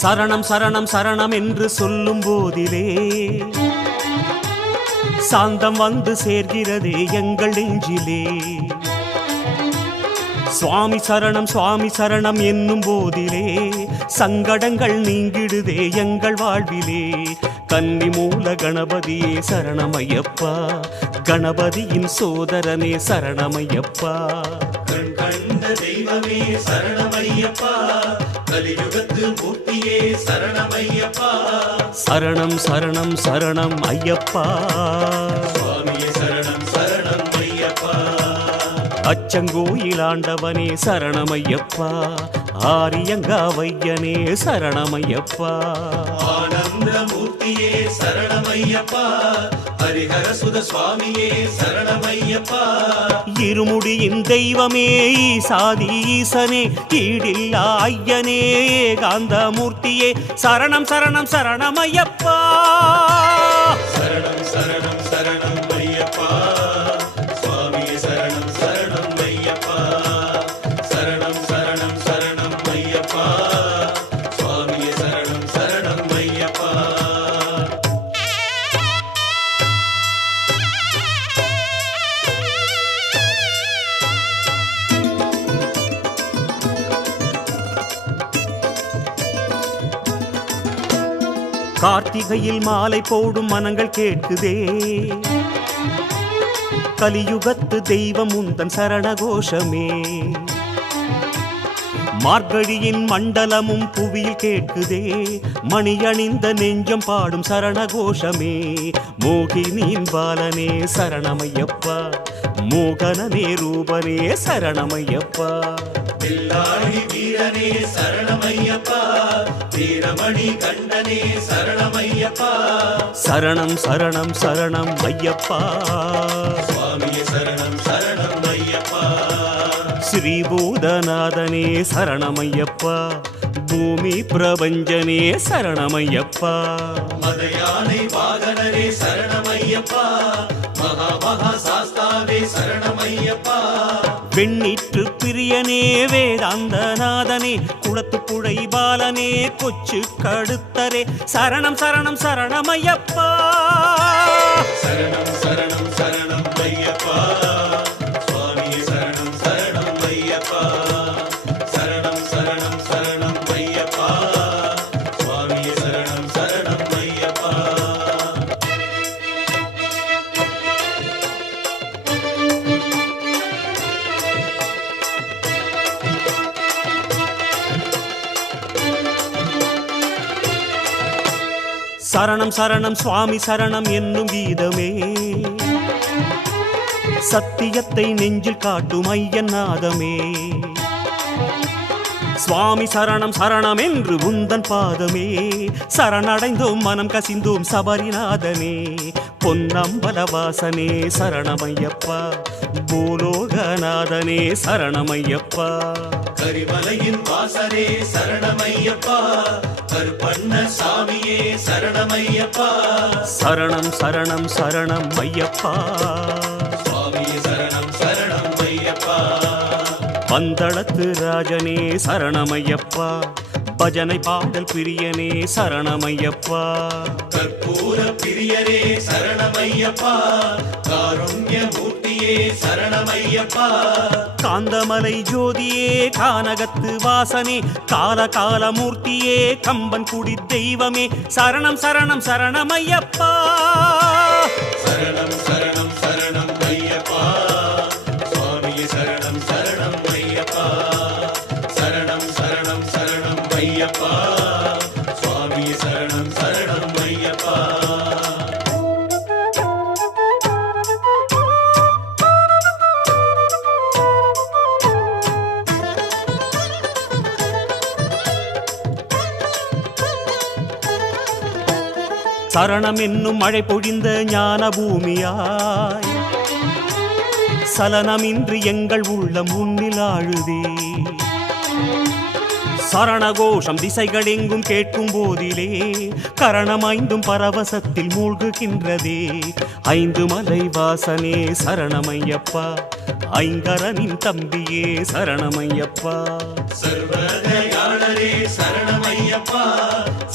சரணம் சரணம் சரணம் என்று சொல்லும் போதிலே சாந்தம் வந்து சேர்கிறதே எங்கள் நெஞ்சிலே. சுவாமி சரணம் என்னும் போதிலே சங்கடங்கள் நீங்கிடுதே எங்கள் வாழ்விலே. கன்னி மூல கணபதியே சரணமையப்பா, கணபதியின் சோதரனே சரணமையப்பா. கண் கண்ட தெய்வமே சரணமையப்பா, கலியுகத்து மூர்த்தியே சரணமையப்பா. சரணம் சரணம் சரணம் ஐயப்பா, சுவாமியே சரணம் சரணம் ஐயப்பா. அச்சங்கோயில் ஆண்டவனே சரணமையப்பா, ஆரியங்காவையனே சரணமையப்பா. ஆனந்த மூர்த்தியே சரணமையப்பா, ஹரிஹர சுத சுவாமியே சரணமையப்பா. இருமுடியின் தெய்வமே ஈசாதி ஈசனே, ஈடில்லா ஐயனே ஏகாந்தமூர்த்தியே சரணம் சரணம் சரணமையப்பா. சரணம் சரணம் சரணம் ஐயப்பா, சுவாமியே சரணம் சரணம் ஐயப்பா. சரணம் சரணம் சரணம் ஐயப்பா, சுவாமியே சரணம் சரணம் ஐயப்பா. கார்த்திகையில் மாலை போடும் மனங்கள் கேட்குதே, கலியுகத்து தெய்வம் உந்தன் சரணகோஷமே. மார்கழியின் மண்டலமும் புவியில் கேட்குதே, மணியணிந்த நெஞ்சம் பாடும் சரணகோஷமே. மோகினியின் பாலனே சரணமையப்பா, மோகனனே ரூபனே சரணமையப்பா. பில்லாழி வீரனே சரணமையப்பா, வீரமணி கண்டனே சரணமையப்பா. சரணம் சரணம் சரணம் ஐயப்பா, சுவாமியே சரணம் சரணம் ஐயப்பா. ஸ்ரீபூதநாதனே சரணமையப்பா, பூமி பிரபஞ்சனே சரணமையப்பா. மதயானை வாகனரே சரணமையப்பா, மகா மகா சாஸ்தாவே சரணமையப்பா. வெண்ணீற்று பிரியனே வேதாந்தநாதனே, குளத்து புழை பாலனே கொச்சு கடுத்தரே சரணம் சரணம் சரணமையப்பா. சரணம் சரணம் சரணம் ஐயப்பா, சுவாமியே சரணம் சரணம் ஐயப்பா. சரணம் சரணம் சரணம் ஐயப்பா, சுவாமியே சரணம் சரணம் ஐயப்பா. சரணம் சரணம் சுவாமி சரணம் என்னும் கீதமே, சத்தியத்தை நெஞ்சில் காட்டும் ஐயன் நாதமே. சுவாமி சரணம் சரணம் என்று உந்தன் பாதமே, சரணடைந்தோம் மனம் கசிந்தோம் சபரிநாதனே. பொன்னம்பலவாசனே சரணமையப்பா, பூலோகநாதனே சரணமையப்பா. கரிமலையின் வாசரே சரணமையப்பா, கருப்பண்ண சாமியே சரணமையப்பா. சரணம் சரணம் சரணம் ஐயப்பா, சுவாமியே சரணம் சரணம் ஐயப்பா. பந்தளத்து ராஜனே சரணமையப்பா, பஜனை பாடல் பிரியனே சரணமையப்பா. கற்பூர பிரியரே சரணமையப்பா, காருண்ய மூர்த்தியே சரணமையப்பா. காந்தமலை ஜோதியே கானகத்து வாசனே, கால மூர்த்தியே கம்பன் குடி தெய்வமே சரணம் சரணம் சரணமையப்பா. சரணம் சரணம் சரணம் ஐயப்பா, சுவாமியே சரணம் சரணம் ஐயப்பா. சரணம் சரணம் சரணம் ஐயப்பா, சுவாமியே சரணம் சரணம் ஐயப்பா. சரணம் என்னும் மழை பொழிந்த ஞான பூமியாய், சலனமின்றி எங்கள் உள்ளம் உன்னில் ஆழுதே. சரணகோஷம் திசைகளெங்கும் கேட்கும் போதிலே கரணமைந்தும் பரவசத்தில் மூழ்குகின்றதே. ஐந்து மலை வாசனே சரணமையப்பா, ஐங்கரனின் தம்பியே சரணமையப்பா. சர்வதயாளரே சரணமையப்பா,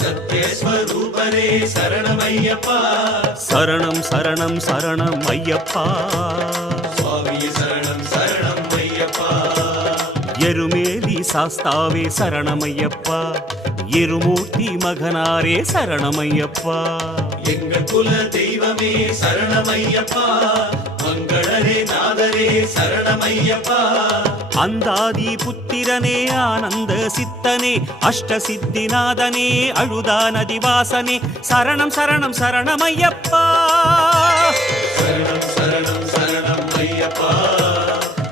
சத்யஸ்வரூபரே சரணமையப்பா. சரணம் சரணம் சரணம் ஐயப்பா, சுவாமியே சரணம் சரணம் ஐயப்பா. எருமேலி சாஸ்தாவே சரணமையப்பா, இருமூர்த்தி மகனாரே சரணமையப்பா. எங்கள் குல தெய்வமே சரணமையப்பா, மங்களரே நாதரே சரணமையப்பா. அந்தாதி புத்திரனே ஆனந்த சித்தனே அஷ்ட சித்திநாதனே அழுதா நதிவாசனே சரணம் சரணம் சரணமையப்பா. சரணம் சரணம் சரணம் ஐயப்பா,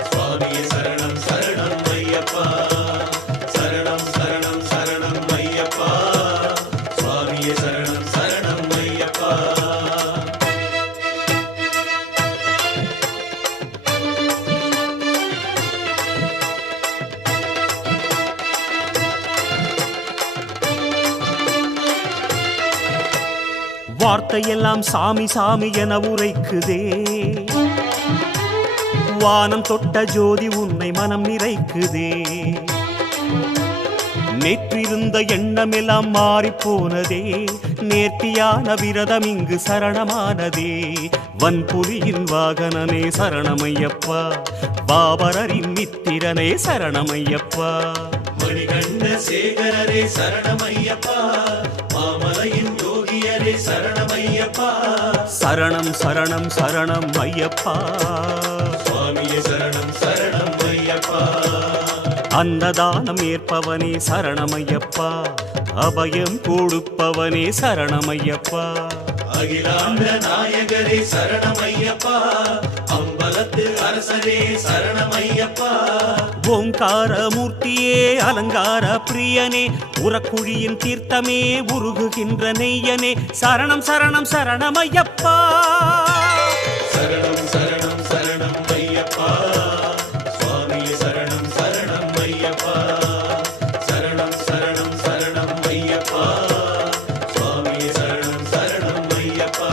சுவாமியே சரணம் சரணம் ஐயப்பா. சரணம் சரணம் சரணம் ஐயப்பா, சுவாமியே சரணம் சரணம் ஐயப்பா. வார்த்தையெல்லாம் சாமி சாமி என உரைக்குதே, வானம் தொட்ட ஜோதி உன்னை மனம் நிறைக்குதே. நேற்றிருந்த எண்ணமெல்லாம் மாறிப்போனதே, நேர்த்தியான விரதம் இங்கு சரணமானதே. வன்புலியின் வாகனனே சரணமையப்பா, பாபரரின் மித்திரனே சரணமையப்பா. மணிகண்ட சேகரரே சரணமையப்பா, மாமலையின் யோகியரே சரணமையப்பா. சரணம் சரணம் சரணம் ஐயப்பா, சுவாமியே சரணம் சரணம் ஐயப்பா. அன்னதானம் ஏற்பவனே சரணமையப்பா, அபயம் கொடுப்பவனே சரணமையப்பா. அகிலாண்ட நாயகரே சரணமையப்பா, அம்பலத்து அரசரே சரணமையப்பா. ஓங்காரமூர்த்தியே அலங்கார பிரியனே, உரக்குழியின் தீர்த்தமே உருகுகின்ற நெய்யனே சரணம் சரணம் சரணமையப்பா. சரணம் சரணம் சரணம் ஐயப்பா, சுவாமியே சரணம் சரணம் ஐயப்பா. சரணம் சரணம் சரணம் ஐயப்பா, சுவாமியே சரணம் சரணம் ஐயப்பா.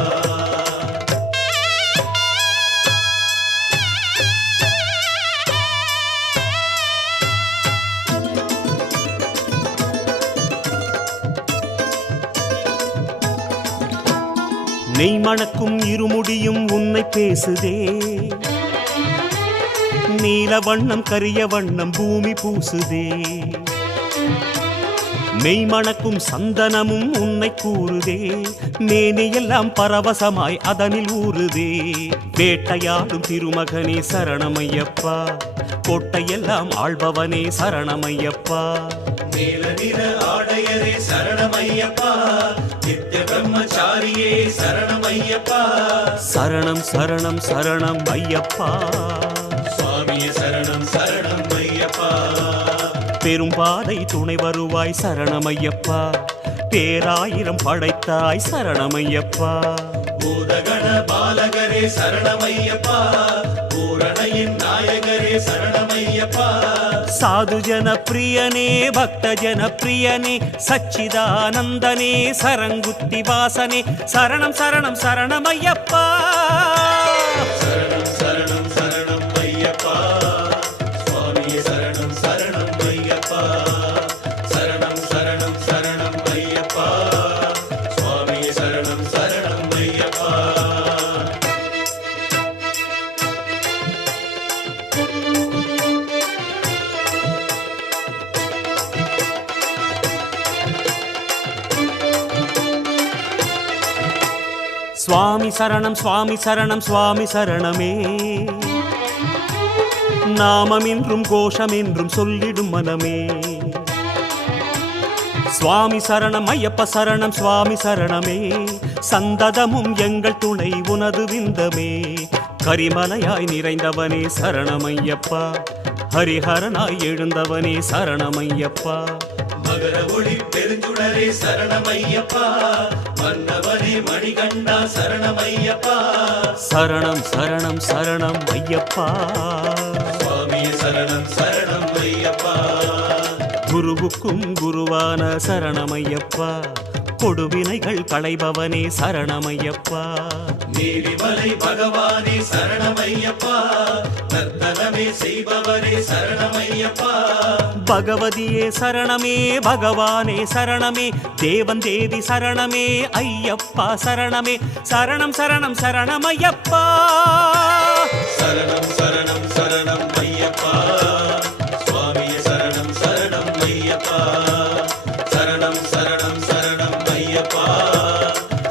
நெய் மணக்கும் இருமுடியும் உன்னை பேசுதே, நீல வண்ணம் கரிய வண்ணம் பூமி பூசுதே. மெய் மணக்கும் சந்தனமும் உன்னை கூறுதே, மேனையெல்லாம் பரவசமாய் அதனில் ஊறுதே. வேட்டையாடும் திருமகனே சரணமையப்பா, கோட்டையெல்லாம் ஆள்பவனே சரணமையப்பா. நீல நிற ஆடையரே சரணமையப்பா, நித்ய பிரம்மச்சாரியே சரணமையப்பா. சரணம் சரணம் சரணம் ஐயப்பா, சுவாமியே சரணம் சரணம் ஐயப்பா. பெரும்பாதை துணை வருவாய் சரணமையப்பா, பேராயிரம் படைத்தாய் சரணமையப்பா. பூதகண பாலகரே சரணமையப்பா, பூரணையின் நாயகரே சரணமையப்பா. சாது ஜன பிரியனே பக்த ஜன பிரியனே சச்சிதானந்தனே சரங்குத்தி வாசனே சரணம் சரணம் சரணமையப்பா. சரணம் சரணம் சரணம் ஐயப்பா, சுவாமியே சரணம் சரணம் ஐயப்பா. சரணம் சரணம் சரணம் ஐயப்பா, சுவாமியே சரணம் சரணம் ஐயப்பா. சுவாமி சரணம் சுவாமி சரணம் சுவாமி சரணமே, நாமம் என்றும் கோஷம் என்றும் சொல்லிடும் மனமே. சுவாமி சரணம் ஐயப்ப சரணம் சுவாமி சரணமே, சந்ததமும் எங்கள் துணை உனது விந்தமே. கரிமலையாய் நிறைந்தவனே சரணமையப்பா, ஹரிஹரனாய் எழுந்தவனே சரணமையப்பா. மகர ஒளி பெருஞ்சுடரே சரணமையப்பா, மன்னவனே மணிகண்டா சரணமையப்பா. சரணம் சரணம் சரணம் ஐயப்பா, சுவாமியே சரணம் சரணம் ஐயப்பா. குருவுக்கும் குருவான சரணமையப்பா, கொடுவினைகள் களைபவனே சரணமையப்பா. நீலிமலை பகவானே சரணமையப்பா, நர்த்தனமே செய்பவரே சரணமையப்பா. பகவதியே சரணமே, பகவானே சரணமே, தேவன் தேவி சரணமே, ஐயப்பா சரணமே, சரணம் சரணம் சரணமையப்பா. சரணம் சரணம் சரணம் ஐயப்பா, சுவாமியே சரணம் சரணம் ஐயப்பா. சரணம் சரணம் சரணம் ஐயப்பா,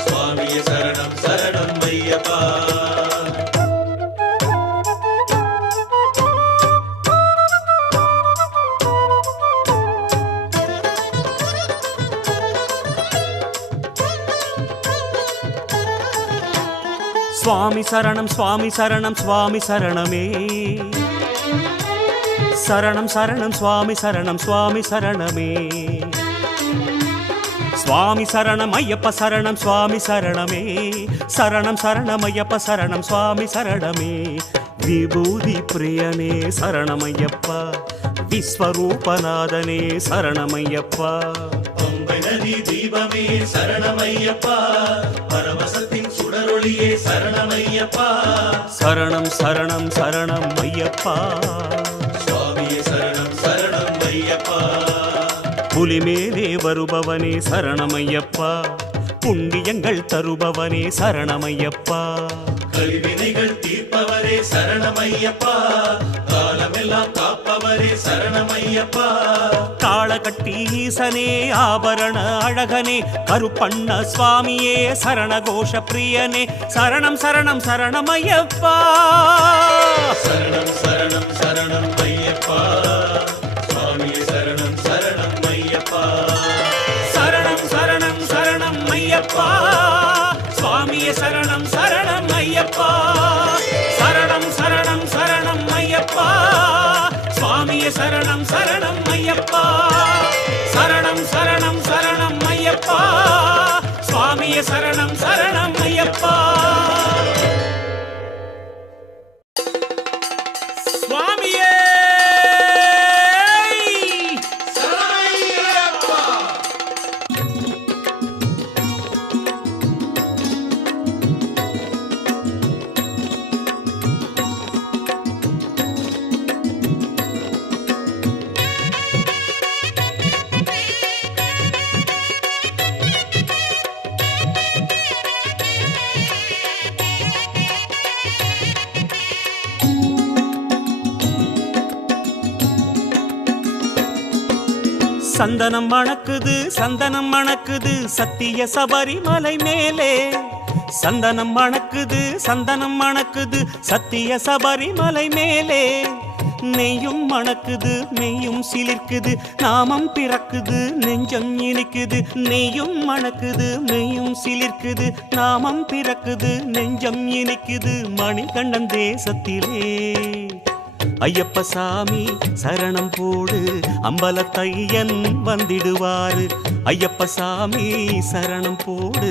சுவாமியே சரணம் சரணம் ஐயப்பா. சுவாமி சரணம் சுவாமி சரணம் சுவாமி சரணமே, சரணம் சரணம் சுவாமி சரணம் சுவாமி சரணமே. சுவாமி சரணம் ஐயப்ப சரணம் சுவாமி சரணமே, சரணம் சரணம் ஐயப்ப சரணம் சுவாமி சரணமே. விபூதி பிரியனே சரணமையப்பா, விஸ்வரூபநாதனே சரணமையப்பா. பம்பை நதி தீபமே சரணமையப்பா, பரவசத்தின் சுடரொளியே சரணமையப்பா. சரணம் சரணம் சரணம் ஐயப்பா, சுவாமியே சரணம் சரணம் ஐயப்பா. புலிமேலே வருபவனே சரணமையப்பா, புண்ணியங்கள் தருபவனே சரணமையப்பா. கலிவினைகள் தீர்ப்பவரே சரணமையப்பா, காலமெல்லாம் காப்பவரே சரணமையப்பா. காளகட்டி ஈசனே ஆபரண அழகனே, கருப்பண்ண சுவாமியே சரணகோஷ பிரியனே, சரணம் சரணம் சரணமையப்பா. சரணம் சரணம் சரணம் ஐயப்பா, சுவாமியே சரணம் சரணம் ஐயப்பா. சரணம் சரணம் சரணம் ஐயப்பா, சுவாமியே சரணம் சரணம் ஐயப்பா. சரணம் சரணம் சரணம் ஐயப்பா, சுவாமியே சரணம் சரணம் ஐயப்பா. சரணம் சரணம் சரணம் ஐயப்பா, சுவாமியே சரணம் சரணம் ஐயப்பா. சுவாமியே சந்தனம் மணக்குது சந்தனம் மணக்குது சத்திய சபரிமலை மேலே, சந்தனம் மணக்குது சந்தனம் மணக்குது சத்திய சபரிமலை மேலே. நெய்யும் மணக்குது மெய்யும் சிலிர்க்குது, நாமம் பிறக்குது நெஞ்சம் இனிக்குது. நெய்யும் மணக்குது மெய்யும் சிலிர்க்குது, நாமம் பிறக்குது நெஞ்சம் இனிக்குது. மணிகண்டன் தேசத்திலே ஐயப்ப சாமி சரணம் போடு, அம்பலத்தையன் வந்திடுவாரு. ஐயப்ப சாமி சரணம் போடு,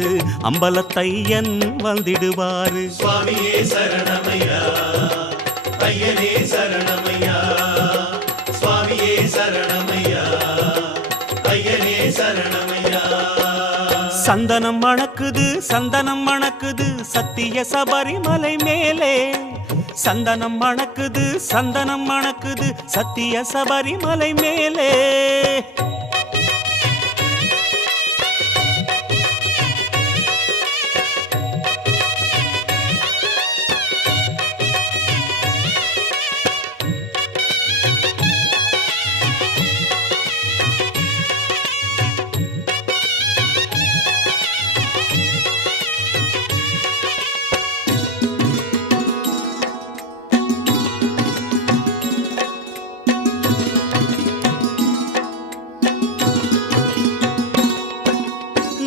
அம்பலத்தையன் வந்திடுவாரு. சுவாமியே சரணமையா, ஐயனே சரணமையா. சுவாமியே சரணமையா, ஐயனே சரணமையா. சந்தனம் மணக்குது சந்தனம் மணக்குது சத்திய சபரிமலை மேலே, சந்தனம் மணக்குது சந்தனம் மணக்குது சத்திய சபரிமலை மேலே.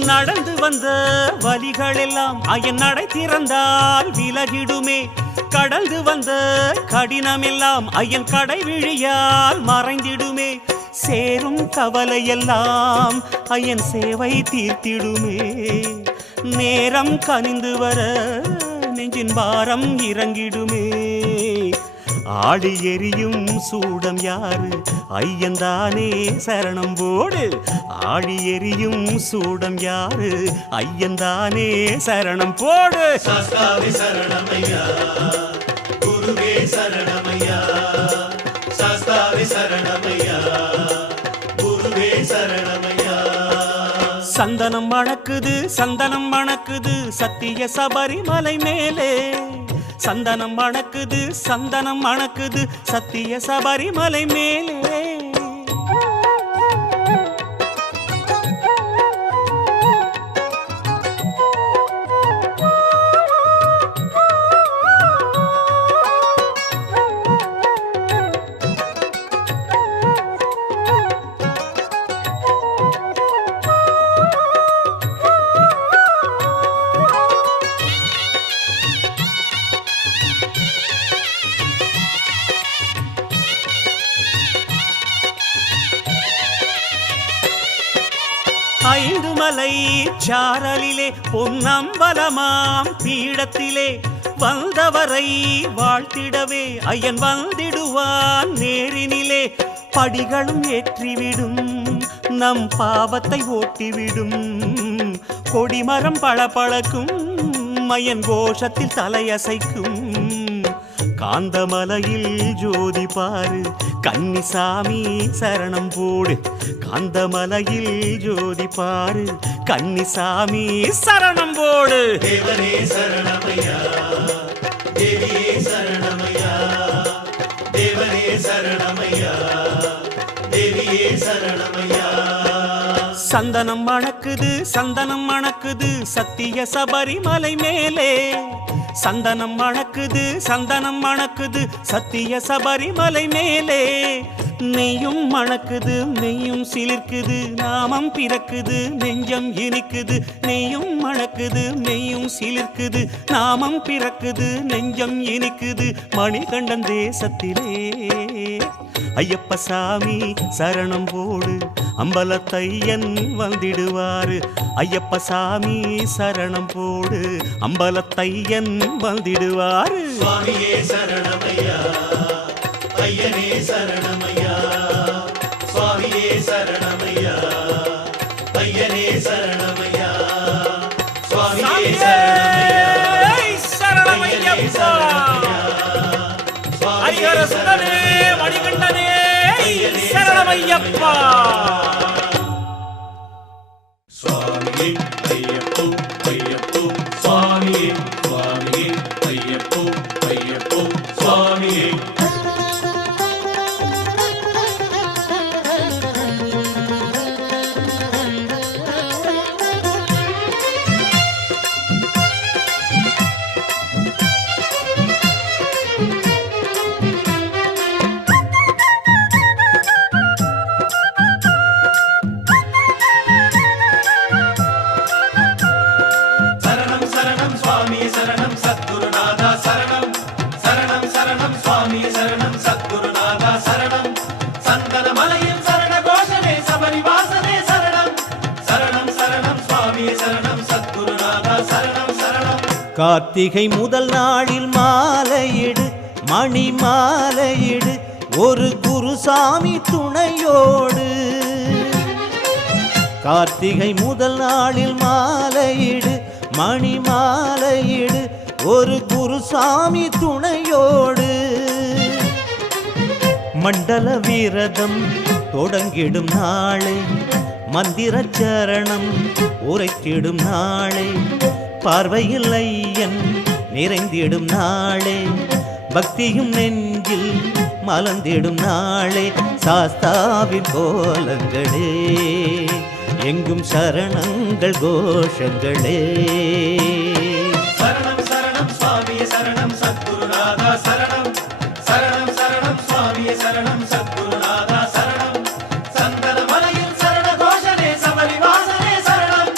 நடந்து வந்த வலிகளெல்லாம் அயன் நடை திறந்தால் விலகிடுமே. கடந்து வந்த கடினமெல்லாம் அயன் கடை விழியால் மறைந்திடுமே. சேரும் கவலையெல்லாம் அயன் சேவை தீர்த்திடுமே. நேரம் கனிந்து வர நெஞ்சின் பாரம் இறங்கிடுமே. ஆடி எரியும் சூடம் யாரு ஐயந்தானே சரணம் போடு ஆடி எரியும் சூடம் யாரு ஐயந்தானே சரணம் போடு சாஸ்தாவே சரணமையா குருவே சரணமையா சாஸ்தாவே சரணமையா குருவே சரணமையா சந்தனம் மணக்குது சத்திய சபரிமலை மேலே சந்தனம் மணக்குது சத்திய சபரிமலை மேலே ஐந்து மலை சாரலிலே பொன்னம்பலமாம் பீடத்திலே வந்தவரை வாழ்த்திடவே ஐயன் வந்திடுவான் நேரினிலே படிகளும் ஏற்றிவிடும் நம் பாவத்தை ஓட்டிவிடும் கொடிமரம் பளபளக்கும் ஐயன் கோஷத்தில் தலையசைக்கும் காந்தமலையில் ஜோதி பாரு கன்னிசாமி சரணம் போடு காந்தமலையில் ஜோதி பாரு கன்னிசாமி சரணம் போடு தேவனே சரணமையா தேவியே சரணமையா தேவனே சரணமையா தேவியே சரணமையா சந்தனம் மணக்குது சத்திய சபரிமலை மேலே சந்தனம் மணக்குது சத்திய சபரிமலை மேலே நெய்யும் மணக்குது நெய்யும் சிலிர்க்குது நாமம் பிறக்குது நெஞ்சம் இனிக்குது நெய்யும் மணக்குது நெய்யும் சிலிர்க்குது நாமம் பிறக்குது நெஞ்சம் இனிக்குது மணிகண்டன் தேசத்திலே ஐயப்ப சாமி சரணம் போடு அம்பலத்தையன் வந்திடுவாரு ஐயப்ப சாமி சரணம் போடு அம்பலத்தையன் வந்திடுவாரு சுவாமியே சரணமையா ஐயனே சரணமையா சுவாமியே சரணமையா ஐயனே சரணமையா சுவாமியே சரணமையா ஹரிஹர சுதனே மணிகண்டனே சரணமையப்பா சுவாமியே ஐயப்போ ஐயப்போ சுவாமியே சுவாமியே ஐயப்போ ஐயப்போ சுவாமியே கார்த்திகை முதல் நாளில் மாலையிடு மணி மாலையிடு ஒரு குருசாமி துணையோடு கார்த்திகை முதல் நாளில் மாலையிடு மணி மாலையிடு ஒரு குருசாமி துணையோடு மண்டல விரதம் தொடங்கிடும் நாளை மந்திர சரணம் உரைத்திடும் நாளை பார்வையில் ஐயன் நிறைந்திடும் நாளே பக்தியும் நெஞ்சில் மலர்ந்திடும் நாளே சாஸ்தாவின் கோலங்களே எங்கும் சரணங்கள் கோஷங்களே சரணம் சரணம் சுவாமியே சரணம் சத்குருநாதா சரணம் சரணம் சரணம் சுவாமியே சரணம் சத்குருநாதா சரணம் சந்தன மலையில் சரண கோஷனே சபரிவாசனே சரணம்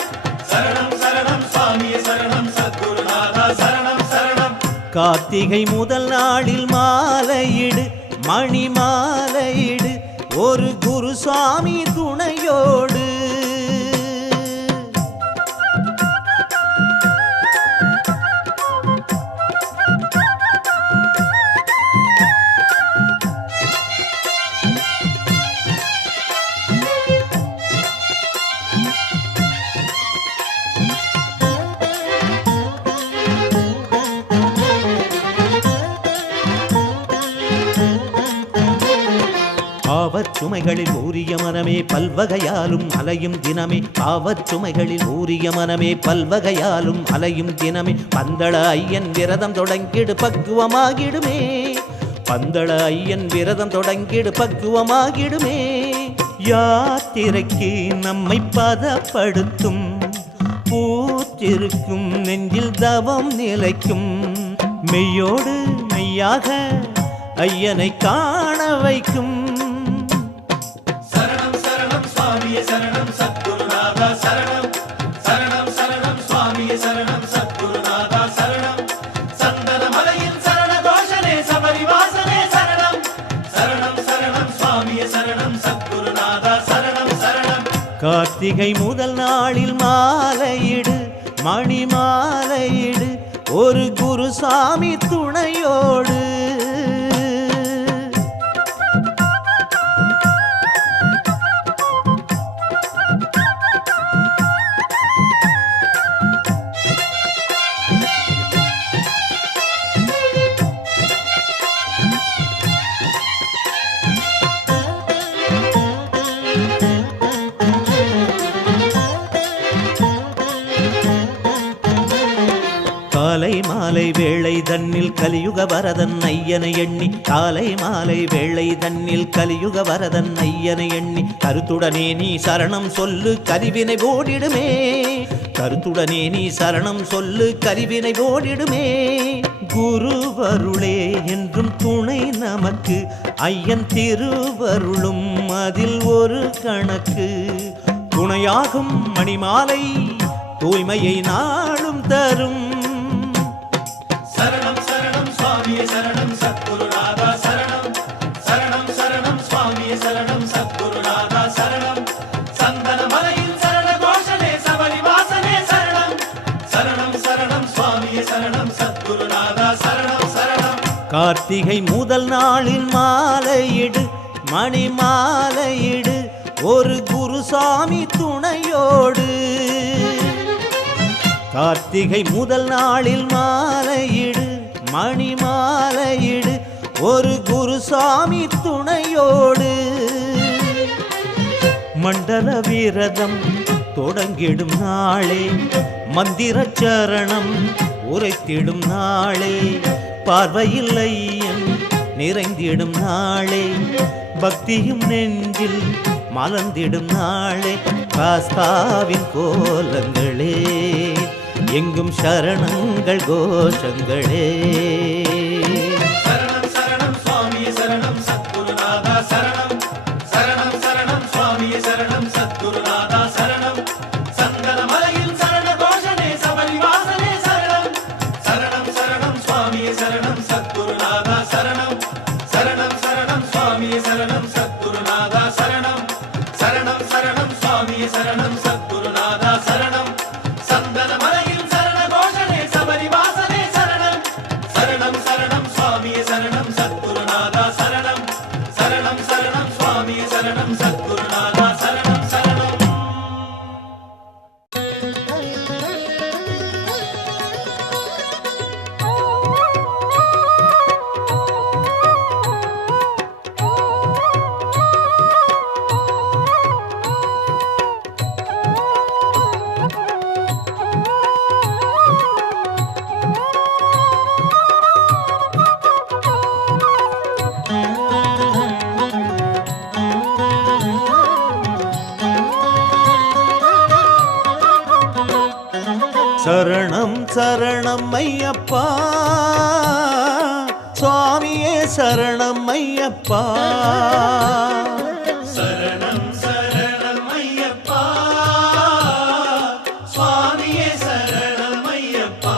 சரணம் சரணம் சுவாமியே சரணம் சத்குருநாதா சரணம் சரணம் கார்த்திகை முதல் நாளில் மாலையிடு மணி மாலையிடு ஒரு குருசாமி துணையோடு பாவச் சுமைகளில் ஊறிய மனமே பல்வகையாலும் அலையும் தினமே பாவச் சுமைகளில் ஊறிய மனமே பல்வகையாலும் அலையும் தினமே பந்தள ஐயன் விரதம் தொடங்கிடு பக்குவமாகிடுமே பந்தள ஐயன் விரதம் தொடங்கிடு பக்குவமாகிடுமே யாத்திரைக்கு நம்மை பதப்படுத்தும் பூத்திருக்கும் நெஞ்சில் தவம் நிலைக்கும் மெய்யோடு மெய்யாக ஐயனை காண வைக்கும் சரணம் சரணம் சுவாமியே சரணம் சத்குருநாதா சரணம் சரணம் சரணம் சுவாமியே சரணம் சத்குருநாதா சரணம் சந்தன மலையின் சரண கோஷனே சபரிவாசனே சரணம் சரணம் சரணம் சுவாமியே சரணம் சத்குருநாதா சரணம் சரணம் கார்த்திகை முதல் நாளில் மாலையிடு மணி மாலையிடு ஒரு குருசாமி துணையோடு காலை மாலை வேளை தன்னில் கலியுக வரதன் ஐயனை எண்ணி காலை மாலை வேளை தன்னில் கலியுக வரதன் ஐயனை எண்ணி கருத்துடனே நீ சரணம் சொல்லு கரிவினை ஓடிடுமே கருத்துடனே நீ சரணம் சொல்லு கரிவினை ஓடிடுமே குருவருளே என்றும் துணை நமக்கு ஐயன் திருவருளும் அதில் ஒரு கணக்கு துணையாகும் மணிமாலை தூய்மையை நாளும் தரும் சரணம் சரணம் சுவாமியே சரணம் சத்குருநாதா சரணம் சரணம் சரணம் சுவாமியே சரணம் சத்குருநாதா சரணம் சந்தன மலையின் சரண கோஷனே சபரிவாசனே சரணம் சரணம் சரணம் சுவாமியே சரணம் சத்குருநாதா சரணம் சரணம் கார்த்திகை முதல் நாளில் மாலையிடு மணி மாலையிடு ஒரு குருசாமி துணையோடு கார்த்திகை முதல் நாளில் மாலையிடு மணி மாலையிடு ஒரு குருசாமி துணையோடு மண்டல விரதம் தொடங்கிடும் நாளே மந்திர சரணம் உரைத்திடும் நாளே பார்வையில் ஐயன் நிறைந்திடும் நாளே பக்தியும் நெஞ்சில் மலர்ந்திடும் நாளே காஸ்தாவின் கோலங்களே எங்கும் சரணங்கள் கோஷங்களே சரணம் சரணம் சுவாமியே சரணம் சத்குருநாதா சரணம் சரணம் சரணம் சுவாமியே சரணம் சத்குருநாதா சரணம் சந்தன மலையின் சரண கோஷனே சபரிவாசனே சரணம் சரணம் சரணம் சுவாமியே சரணம் சத்குருநாதா சரணம் சரணம் சரணம் சுவாமியே சரணம் சத்குருநாதா சரணம் சரணம் சரணம் சுவாமியே சரணம் சத்குருநாதா சரணம் சந்தன மலையின் சரண கோஷனே சபரிவாசனே சரணம் சரணம் சரணம் சுவாமியே சரணம் சத்குருநாதா சரணம் சரணம் சரணம் சுவாமியே சரணம் சத்குருநாதா சரணம் சரணம் சரணம் சரணம் ஐயப்பா சுவாமியே சரணம் ஐயப்பா சரணம் சரணம் ஐயப்பா சுவாமியே சரணம் ஐயப்பா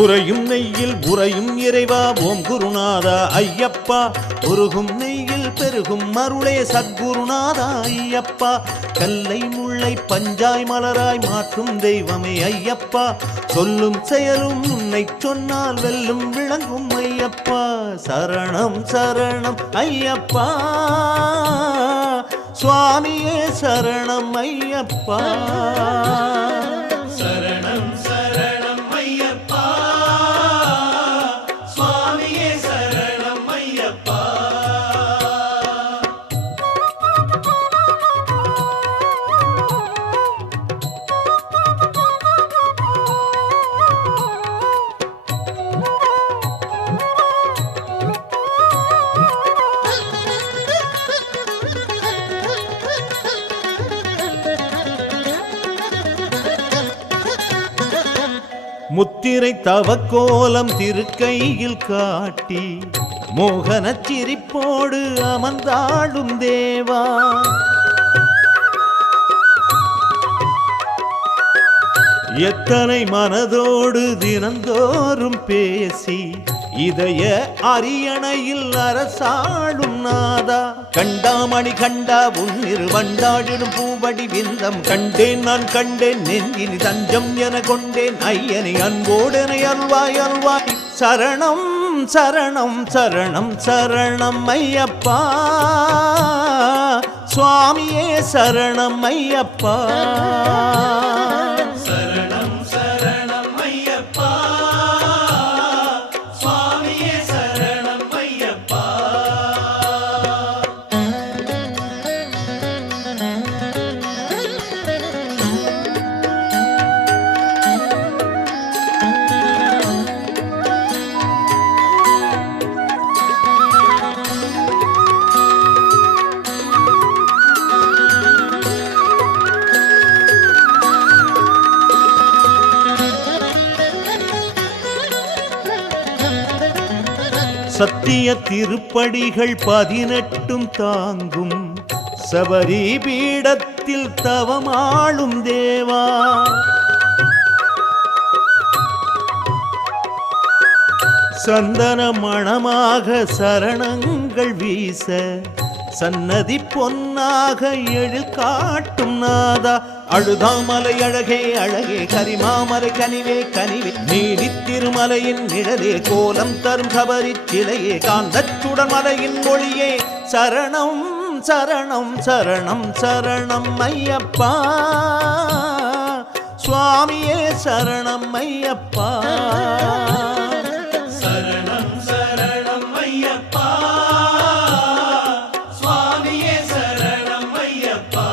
உறையும் நெய்யில் உறையும் இறைவா ஓம் குருநாதா ஐயப்பா உருகும் நெய்யில் பெருகும் அருளே சத்குருநாதா ஐயப்பா கல்லை முல்லை பஞ்சாய் மலராய் மாற்றும் தெய்வமே ஐயப்பா சொல்லும் செயலும் உன்னை சொன்னால் வெல்லும் விளங்கும் ஐயப்பா சரணம் சரணம் ஐயப்பா சுவாமியே சரணம் ஐயப்பா சரணம் சரணம் ஐயப்பா சுவாமியே சரணம் ஐயப்பா முத்திரை தவக்கோலம் திருக்கையில் காட்டி மோகனச் சிரிப்போடு அமர்ந்தாடும் தேவா. எத்தனை மனதோடு தினந்தோறும் பேசி இதய அரியணையில் அரசாளும் நாதா. கண்டாமணி கண்டா உன்னிரு வண்டாடிடும் பூவடி விந்தம் கண்டேன் நான் கண்டேன் நெஞ்சினி தஞ்சம் என கொண்டேன் ஐயனை அன்போடனை அருள்வாய் அருள்வாய். சரணம் சரணம் சரணம் சரணம் ஐயப்பா சுவாமியே சரணம் ஐயப்பா. சரணம் சரணம் ஐயப்பா சுவாமியே சரணம் ஐயப்பா. சத்திய திருப்படிகள் 18 தாங்கும் சபரி பீடத்தில் தவமாளும் தேவா. சந்தன மணமாக சரணங்கள் வீச சன்னதி பொன்னாக எழில் காட்டும் நாதா. அழுதாமலை அழகே அழகே கரிமாமலை கனிவே கனிவே நீலி திருமலையின் நிழலே கோலம் தரும் சபரி சிலையே காந்தச்சுடன் மலையின் மொழியே. சரணம் சரணம் சரணம் சரணம் ஐயப்பா சுவாமியே சரணம் ஐயப்பா. சரணம் சரணம் ஐயப்பா சுவாமியே சரணம் ஐயப்பா.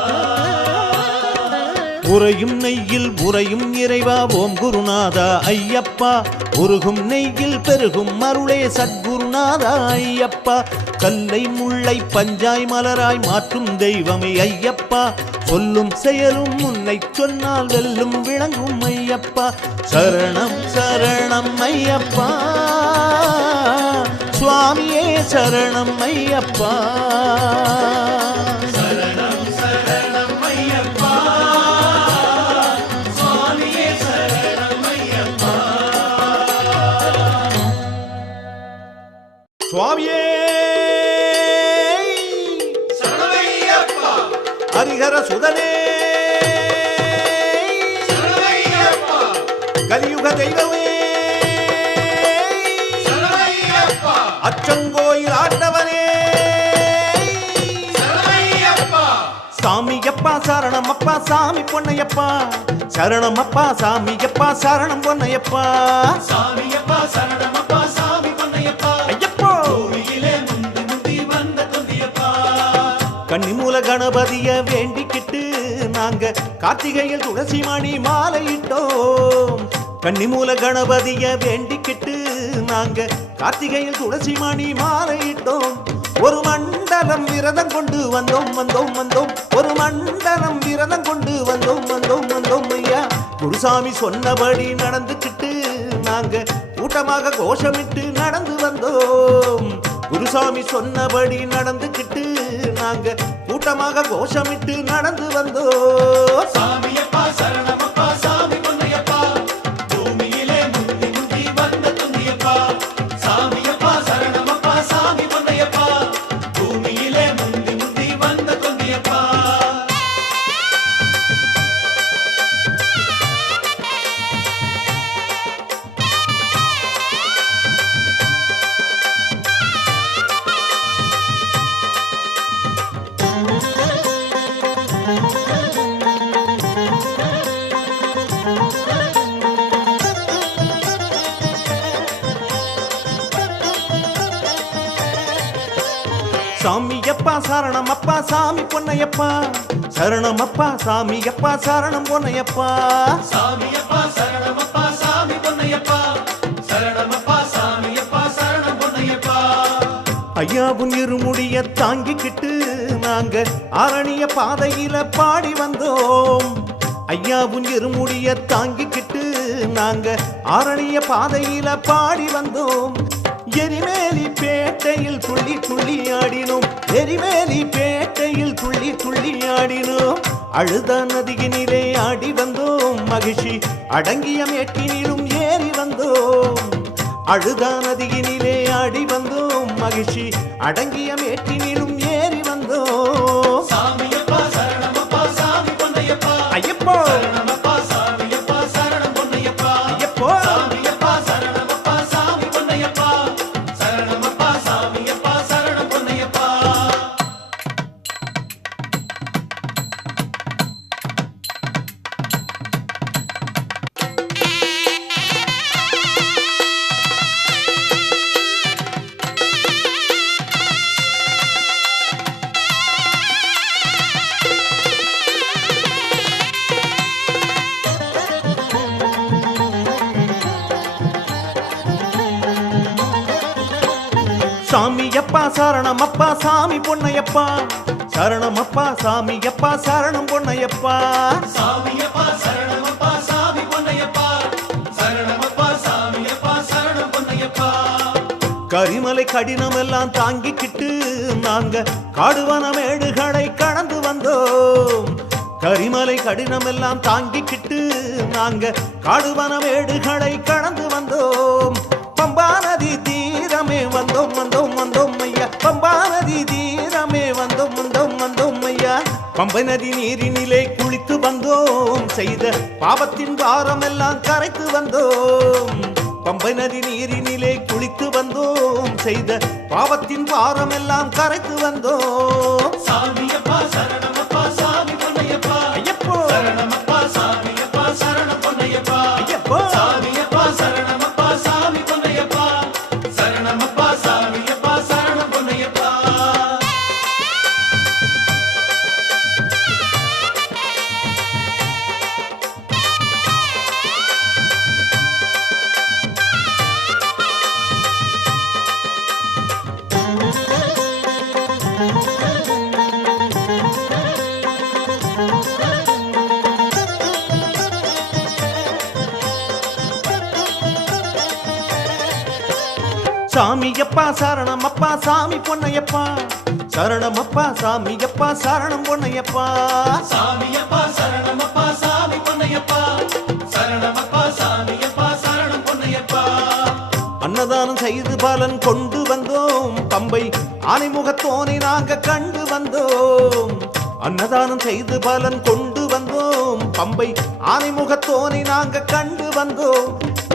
உறையும் நெய்யில் உறையும் இறைவா ஓம் குருநாதா ஐயப்பா. உருகும் நெய்யில் பெருகும் அருளே சத்குருநாதா ஐயப்பா. கல்லை முல்லை பஞ்சாய் மலராய் மாற்றும் தெய்வமே ஐயப்பா. சொல்லும் செயலும் உன்னை சொன்னால் வெல்லும் விளங்கும் ஐயப்பா. சரணம் சரணம் ஐயப்பா சுவாமியே சரணம் ஐயப்பா. சரணம் சரணம் ஐயப்பா சுவாமியே சரணம் ஐயப்பா. சுவாமியே சரணமையப்பா ஹரிஹர சுதனே சரணமையப்பா கலியுக தெய்வமே சரணமையப்பா அச்சங்கோயில் ஆண்டவனே சரணமையப்பா. சாமியப்பா சரணமப்பா சாமி பொன்னையப்பா. சரணமப்பா சாமியப்பா சரணம் பொன்னையப்பா. சாமியப்பா சரணமப்பா சாமி பொன்னையப்பா. ஐயப்போ பூமியிலே முந்தி முந்தி வந்த தொந்தியப்பா. கன்னிமூல கணபதிய வேண்டிக்கிட்டு நாங்க கார்த்திகையில் துளசி மணி மாலையிட்டோம். கன்னிமூல கணபதிய வேண்டிக்கிட்டு நாங்க கார்த்திகையில் துளசி மணி மாலையிட்டோம். ஒரு மண்டலம் விரதம் கொண்டு வந்தோம் வந்தோம் வந்தோம். ஒரு மண்டலம் விரதம் கொண்டு வந்தோம் வந்தோம் வந்தோம் ஐயா. குருசாமி சொன்னபடி நடந்துக்கிட்டு நாங்க கூட்டமாக கோஷமிட்டு நடந்து வந்தோம். குருசாமி சொன்னபடி நடந்துக்கிட்டு நாங்க கூட்டமாக கோஷமிட்டு நடந்து வந்தோம். சாமியப்பா சரணமப்பா சாமி பொன்னையப்பா. பூமியிலே முந்தி முந்தி வந்த தொந்தியப்பா. சாமியப்பா சரணமப்பா சாமி பொன்னையப்பா. பூமியிலே முந்தி முந்தி வந்த தொந்தியப்பா. சாமியப்பா சரணமப்பா சாமி பொன்னையப்பா. சரணமப்பா சாமியப்பா சரணம் பொன்னையப்பா. சாமியப்பா சரணமப்பா சாமி பொன்னையப்பா. சரணமப்பா சாமியப்பா சரணம் பொன்னையப்பா. ஐயாவும் இருமுடிய தாங்கிக்கிட்டு நாங்க ஆரணிய பாதையில பாடி வந்தோம். ஐயாவும் இருமுடிய தாங்கிக்கிட்டு நாங்க ஆரணிய பாதையில பாடி வந்தோம். எரிமேலி பேட்டையில் துள்ளி துள்ளி ஆடினோம். எரிமேலி பேட்டையில் துள்ளி துள்ளி ஆடினோம். அழுத நதியினிலே ஆடி வந்தோம். மகிழ்ச்சி அடங்கிய மேட்டினிலும் ஏறி வந்தோம். அழுத நதியினிலே ஆடி வந்தோம். மகிழ்ச்சி அடங்கிய மேட்டினிலும் ஏறி வந்தோம். சாமியப்பா சரணமப்பா சாமி பொன்னையப்பா ஐயப்போ சரணமப்பா சாமியப்பா சரணம் பொன்னையப்பா ஐயப்போ சாமியப்பா சரணமப்பா சாமி பொன்னையப்பா சரணமப்பா சாமியப்பா சரணம் பொன்னையப்பா. சாமியப்பா சரணமப்பா சாமி பொன்னையப்பா சரணமப்பா சாமியப்பா சரணம் பொன்னையப்பா. சாமியப்பா சரணமப்பா சாமி பொன்னையப்பா சரணமப்பா சாமியப்பா சரணம் பொன்னையப்பா. கரிமலை கடினமெல்லாம் தாங்கிக்கிட்டு நாங்க காடுவன மேடுகளை கடந்து வந்தோம். கரிமலை கடினமெல்லாம் தாங்கிக்கிட்டு நாங்க காடுவன மேடுகளை கடந்து வந்தோம். பம்பா நதி தீரமே வந்தோம் வந்தோம் வந்தோம் ஐயா. பம்பா நதி தீரமே வந்தோம் வந்தோம் வந்தோம் ஐயா. பம்பை நதி நீரினிலே குளித்து வந்தோம். செய்த பாவத்தின் பாரமெல்லாம் கரைத்து வந்தோம். பம்பை நதி நீரினிலே குளித்து வந்தோம். செய்த பாவத்தின் பாரமெல்லாம் கரைத்து வந்தோம். சாமியப்பா சரணமப்பா சாமி பொன்னையப்பா ஐயப்போ சரணமப்பா சாமியப்பா சரணம் பொன்னையப்பா ஐயப்போ சாமியப்பா சரணமப்பா சாமி பொன்னையப்பா சரணமப்பா சாமியப்பா சரணம் பொன்னையப்பா. சாமியப்பா சரணமப்பா சாமி பொன்னையப்பா சரணமப்பா சாமியப்பா சரணம் பொன்னையப்பா. சாமியப்பா சரணமப்பா சாமி பொன்னையப்பா சரணமப்பா சாமியப்பா சரணம் பொன்னையப்பா. அன்னதானம் செய்து பலன் கொண்டு வந்தோம். பம்பை ஆனைமுகத்தோனை நாங்க கண்டு வந்தோம். அன்னதானம் செய்து பலன் கொண்டு வந்தோம். பம்பை ஆனைமுகத்தோனை நாங்க கண்டு வந்தோம்.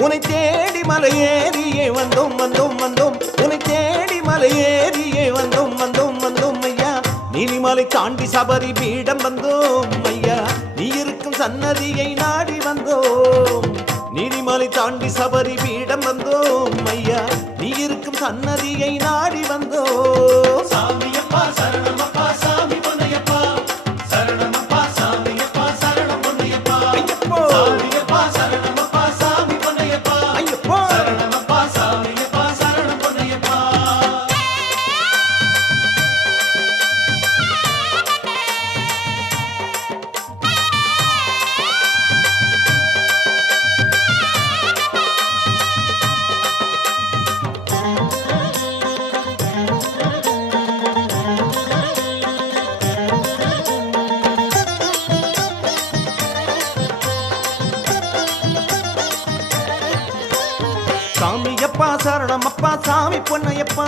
உனை தேடி மலை ஏறியே வந்தோம் வந்தோம் வந்தோம். உனை தேடி மலை ஏறியே வந்தோம் வந்தோம் வந்தோம் ஐயா. நீலிமலை தாண்டி சபரி பீடம் வந்தோம் ஐயா. நீ இருக்கும் சன்னதியை நாடி வந்தோம். நீலிமலை தாண்டி சபரி பீடம் வந்தோம் ஐயா. நீ இருக்கும் சன்னதியை நாடி வந்தோம். சாமியப்பா சரணமப்பா சாமி பொன்னையப்பா சரணமப்பா சாமியப்பா சரணம் பொன்னையப்பா ஐயப்போ சாமியப்பா சரணமப்பா சாமி பொன்னையப்பா ஐயப்போ சரணமப்பா சாமியப்பா சரணம் பொன்னையப்பா. சாமியப்பா சரணமப்பா சாமி பொன்னையப்பா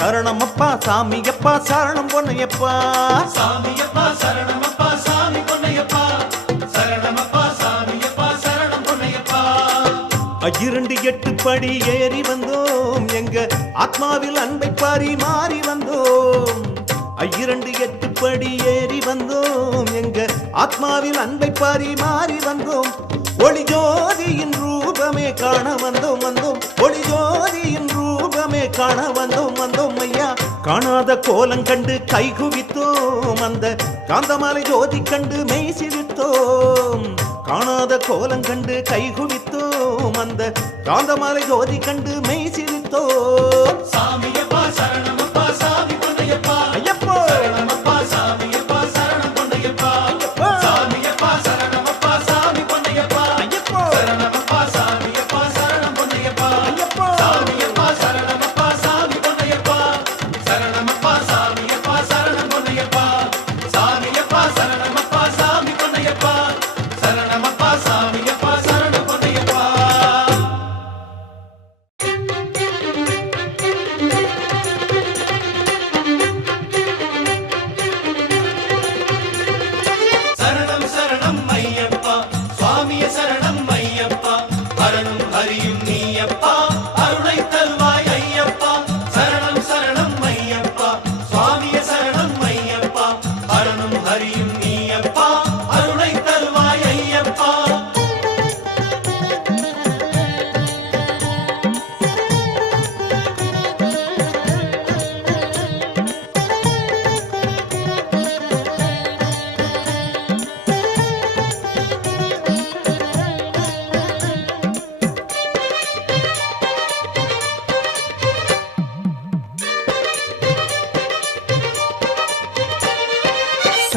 சரணமப்பா சாமியப்பா சரணம் பொன்னையப்பா. சாமியப்பா சரணமப்பா சாமி பொன்னையப்பா சரணமப்பா சாமியப்பா சரணம் பொன்னையப்பா. 28 படி ஏறி வந்தோம். எங்க ஆத்மாவில் அன்பை பரிமாறி வந்தோம். 28 படி ஏறி வந்தோம். எங்க ஆத்மாவில் அன்பை பரிமாறி வந்தோம். ஒளி ஜோதியின் ரூபமே காண வந்தோம் வந்தோம். ஒளி ஜோதியின் ரூபமே காண வந்தோம் வந்தோம் ஐயா. காணாத கோலம் கண்டு கைகுவித்தோம். அந்த காந்தமலை ஜோதி கண்டு மெய் சிரித்தோம். காணாத கோலம் கண்டு கைகுவித்தோம். அந்த காந்தமலை ஜோதி கண்டு மெய் சிரித்தோம். சாமியப்பா சரணமப்பா சாமி பொன்னையப்பா ஐயப்போ சரணமப்பா சாமியப்பா சரணம் பொன்னையப்பா ஐயப்போ சாமியப்பா சரணமப்பா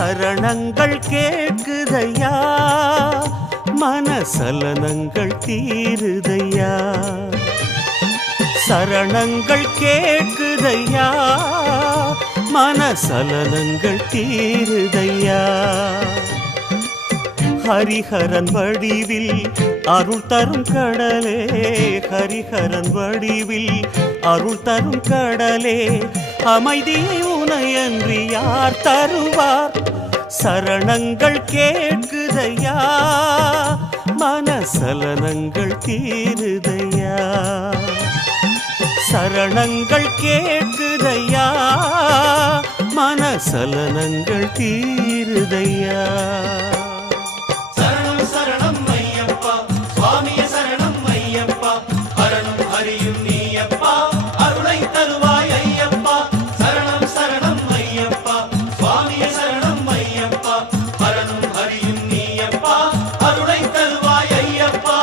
சரணங்கள் கேட்குதையா மனசலனங்கள் தீருதையா சரணங்கள் கேட்குதையா மனசலனங்கள் தீருதையா ஹரிஹரன் வடிவில் அருள் தரும் கடலே ஹரிஹரன் வடிவில் அருள் தரும் கடலே அமைதியை உனையன்றி யார் தருவார் சரணங்கள் கேட்குதையா மனசலனங்கள் தீருதையா சரணங்கள் கேட்குதையா மனசலனங்கள் தீருதையா சரணம் சரணம் ஐயப்பா சுவாமியே சரணம் ஐயப்பா அரணும் ஹரியும் நீயப்பா அருளை தருவாய் ஐயப்பா சரணம் சரணம் ஐயப்பா சுவாமியே சரணம் ஐயப்பா அரணும் ஹரியும் நீயப்பா அருளை தருவாய் ஐயப்பா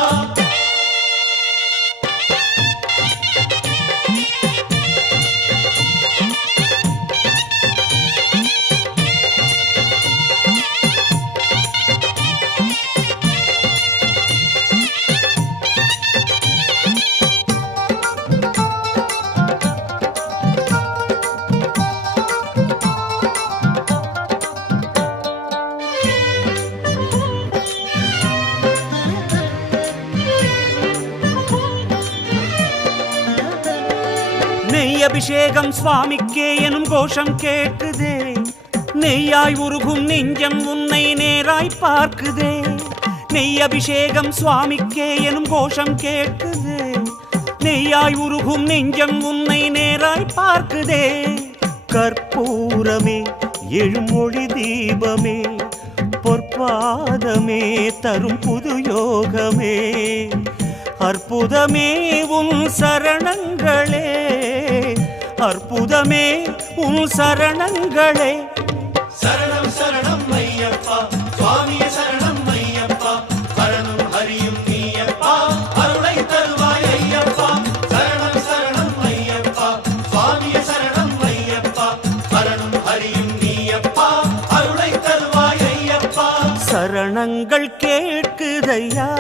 நெய் அபிஷேகம் சுவாமிக்கே எனும் கோஷம் கேட்குதே நெய்யாய் உருகும் நெஞ்சம் உன்னை நேராய் பார்க்குதே நெய் அபிஷேகம் சுவாமிக்கே எனும் கோஷம் கேட்குதே நெய்யாய் உருகும் நெஞ்சம் உன்னை நேராய் பார்க்குதே கற்பூரமே எழுமொழி தீபமே பொற்பாதமே தரும் புது யோகமே அற்புதமே உன் சரணங்களே அற்புதமே உன் சரணங்களே சரணம் சரணம் ஐயப்பா சுவாமியே சரணம் ஐயப்பா அரணும் ஹரியும் நீயப்பா அருளை தருவாய் ஐயப்பா சரணம் சரணம் ஐயப்பா சுவாமியே சரணம் ஐயப்பா அரணும் ஹரியும் நீயப்பா அருளை தருவாய் ஐயப்பா சரணங்கள் கேட்குதையா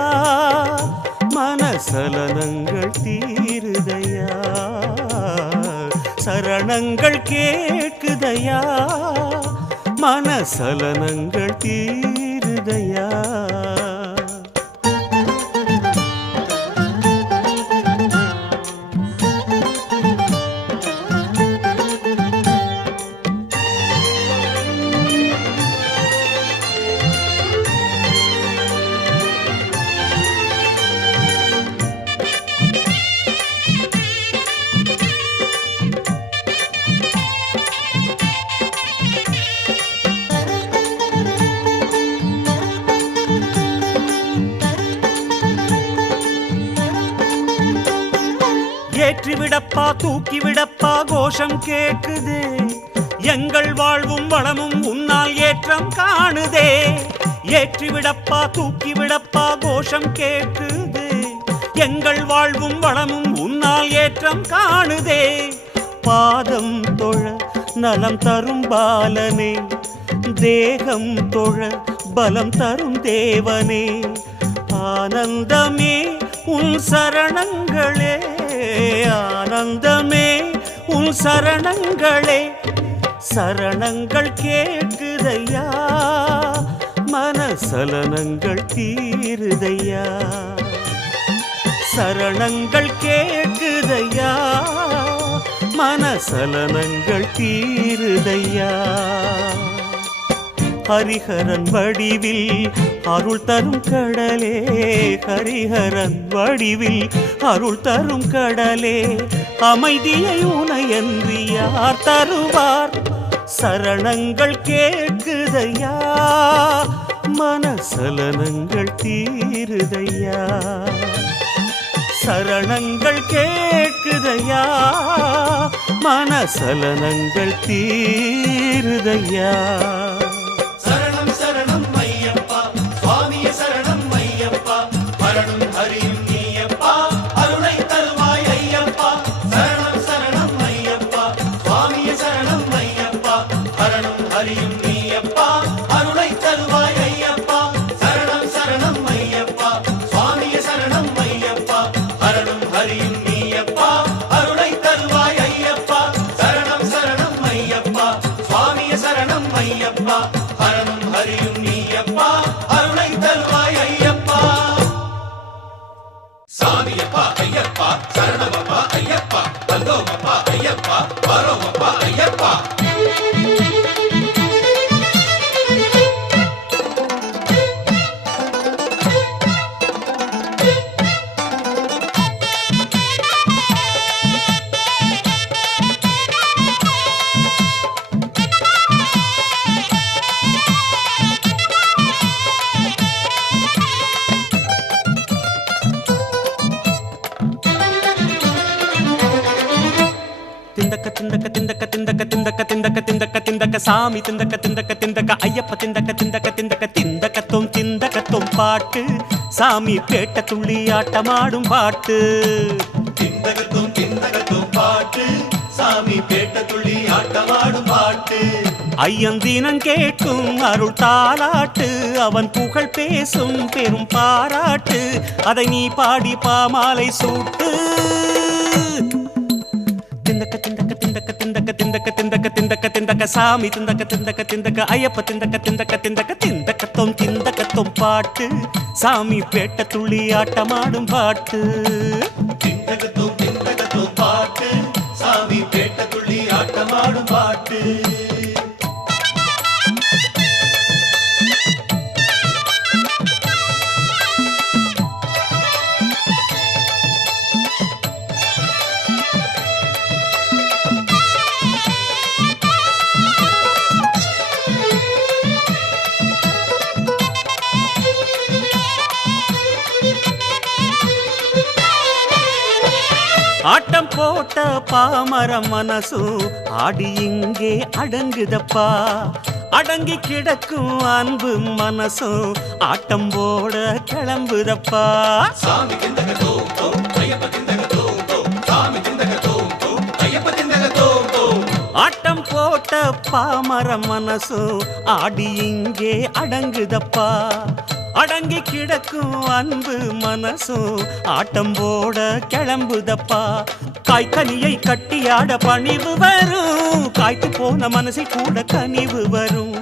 மனசலனங்கள் தீருதையா சரணங்கள் கேட்குதையா மனசலனங்கள் தீருதையா ஏற்றிவிடப்பா தூக்கிவிடப்பா கோஷம் கேட்குதே எங்கள் வாழ்வும் வளமும் உன்னால் ஏற்றம் காணுதே ஏற்றிவிடப்பா தூக்கிவிடப்பா கோஷம் கேட்குதே எங்கள் வாழ்வும் வளமும் உன்னால் ஏற்றம் காணுதே பாதம் தொழ நலம் தரும் பாலனே தேகம் தொழ பலம் தரும் தேவனே ஆனந்தமே உன் சரணங்களே ஆனந்தமே உன் சரணங்களே சரணங்கள் கேட்குதையா மனசலனங்கள் தீருதையா சரணங்கள் கேட்குதையா மனசலனங்கள் தீருதையா ஹரிஹரன் வடிவில் அருள் தரும் கடலே ஹரிஹரன் வடிவில் அருள் தரும் கடலே அமைதியை உனையன்றி யார் தருவார் சரணங்கள் கேட்குதையா மனசலனங்கள் தீருதையா சரணங்கள் கேட்குதையா மனசலனங்கள் தீருதையா சரணம் சரணம் ஐயப்பா சுவாமியே சரணம் ஐயப்பா அரணும் ஹரியும் நீயப்பா அருளை தருவாய் ஐயப்பா சரணம் சரணம் ஐயப்பா சுவாமியே சரணம் ஐயப்பா அரணும் ஹரியும் நீயப்பா வா ஹரனும் ஹரியும் நீயப்பா அருளை தருவாய் ஐயப்பா சாமியப்பா ஐயப்பா சரணமப்பா ஐயப்பா வந்தோமப்பா ஐயப்பா வரோமப்பா ஐயப்பா திந்தக்க திந்தக்க திந்தக்க திந்தக்க திந்தக்க திந்தக்க திந்தக்க திந்தக்க சாமி திந்தக்க திந்தக்க திந்தக்க ஐயப்ப திந்தக்க திந்தக்க திந்தக்க திந்தக்கத்தும் பாட்டு சாமி பேட்ட துள்ளி ஆட்டமாடும் பாட்டு திந்தகத்தும் பாட்டு சாமி பேட்ட துள்ளி ஆட்டமாடும் பாட்டு ஐயந்தீனன் கேட்கும் அருள் தாலாட்டு அவன் புகழ் பேசும் பெரும் பாராட்டு அதை நீ பாடி பாமாலை சூட்டு திந்தக்க திந்தக்க திந்தக்க திந்தக்க திந்தக்க திந்தக்க திந்தக்க திந்தக்க சாமி திந்தக்க திந்தக்க திந்தக்க ஐயப்ப திந்தக்க திந்தக்க திந்தக்க திந்தக்கத்தும் பாட்டு சாமி பேட்ட துள்ளி ஆட்டமாடும் பாட்டு திந்தகத்தும் பாட்டு சாமி பேட்ட துள்ளி ஆட்டமாடும் பாட்டு ஆட்டம் போட்ட பாமர மனசு ஆடி இங்கே அடங்குதப்பா அடங்கி கிடக்கும் அன்பு மனசு ஆட்டம் போட கிளம்புதப்பா சாமி திந்தகத்தோம் ஐயப்ப திந்தகத்தோம் சாமி திந்தகத்தோம் ஐயப்ப திந்தகத்தோம் ஆட்டம் போட்ட பாமர மனசு ஆடி இங்கே அடங்குதப்பா அடங்கி கிடக்கும் அன்பு மனசு ஆட்டம் போட கிளம்புதப்பா காய்கனியை கட்டியாட பணிவு வரும் காய்த்து போன மனசில் கூட கனிவு வரும்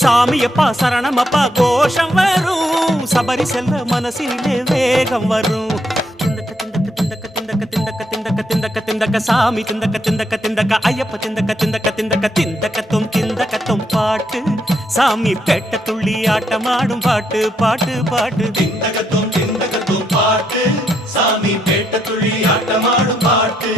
சாமியப்பா சரணமப்பா கோஷம் வரும் சபரி செல்ல மனசிலே வேகம் வரும் திந்தக்க திந்தக்க திந்தக்க திந்தக்க திந்தக்க திந்தக்க திந்தக்க திந்தக்க சாமி திந்தக்க திந்தக்க திந்தக்க ஐயப்ப திந்தக்க திந்தக்க திந்தக்க திந்தக்கத்தும் பாட்டு சாமி பேட்ட துள்ளி ஆட்டமாடும் பாட்டு பாட்டு பாட்டு திந்தகத்தும் பாட்டு சாமி பேட்ட துள்ளி ஆட்டமாடும் பாட்டு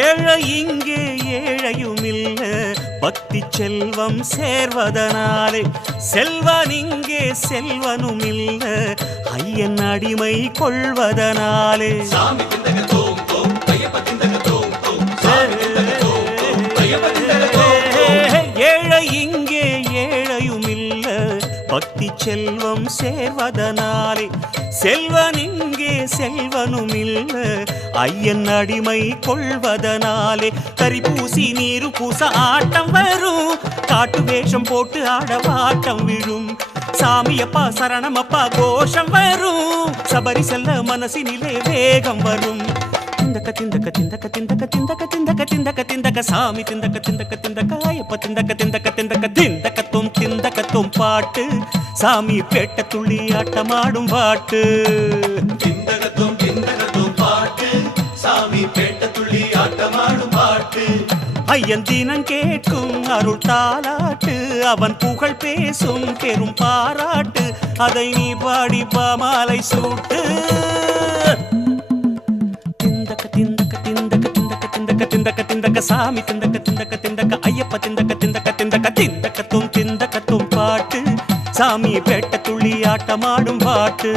ஏழை இங்கே ஏழையும் இல்ல பக்தி செல்வம் சேர்வதனாலே செல்வன் இங்கே செல்வனும் இல்ல ஐயன் அடிமை கொள்வதனாலே சாமி திந்தகத்தோம் ஐயப்ப திந்தகத்தோம் சாமி திந்தகத்தோம் ஐயப்ப திந்தகத்தோம் ஏழை இங்கே ஏழையும் இல்ல பக்தி செல்வம் சேர்வதனாலே செல்வன் இங்கே செல்வனும் இல்ல ஐயன் அடிமை கொள்வதனாலே கரி பூசி நீரு பூச ஆட்டம் வரும் காட்டு வேஷம் போட்டு ஆடவாட்டம் விழும் சாமியப்பா சரணமப்பா கோஷம் வரும் சபரி செல்ல மனசினிலே வேகம் வரும் திந்தக்க திந்தக்க திந்தக்க திந்தக்க திந்தக்க திந்தக்க திந்தக்க திந்தக்க சாமி திந்தக்க திந்தக்க திந்தக்க ஐயப்ப திந்தக்க திந்தக்க திந்தக்க திந்தக்கத்தும் பாட்டு சாமி பேட்ட துள்ளி ஆட்டமாடும் பாட்டு திந்தகத்தும் பாட்டு சாமி பேட்ட துள்ளி ஆட்டமாடும் பாட்டு ஐயன் தினம் கேட்கும் அருள் தாலாட்டு அவன் புகழ் பேசும் பெரும் பாராட்டு அதை நீ பாடி பாமாலை சூட்டு திந்தக்க திந்தக்க திந்தக்க திந்தக்க திந்தக்க திந்தக்க திந்தக்க சாமி திந்தக்க திந்தக்க திந்தக்க ஐயப்ப திந்தக்க திந்தக்க திந்தக்க திந்தக்கத்தும் பாட்டு சாமி பேட்ட துள்ளி ஆட்டமாடும் பாட்டு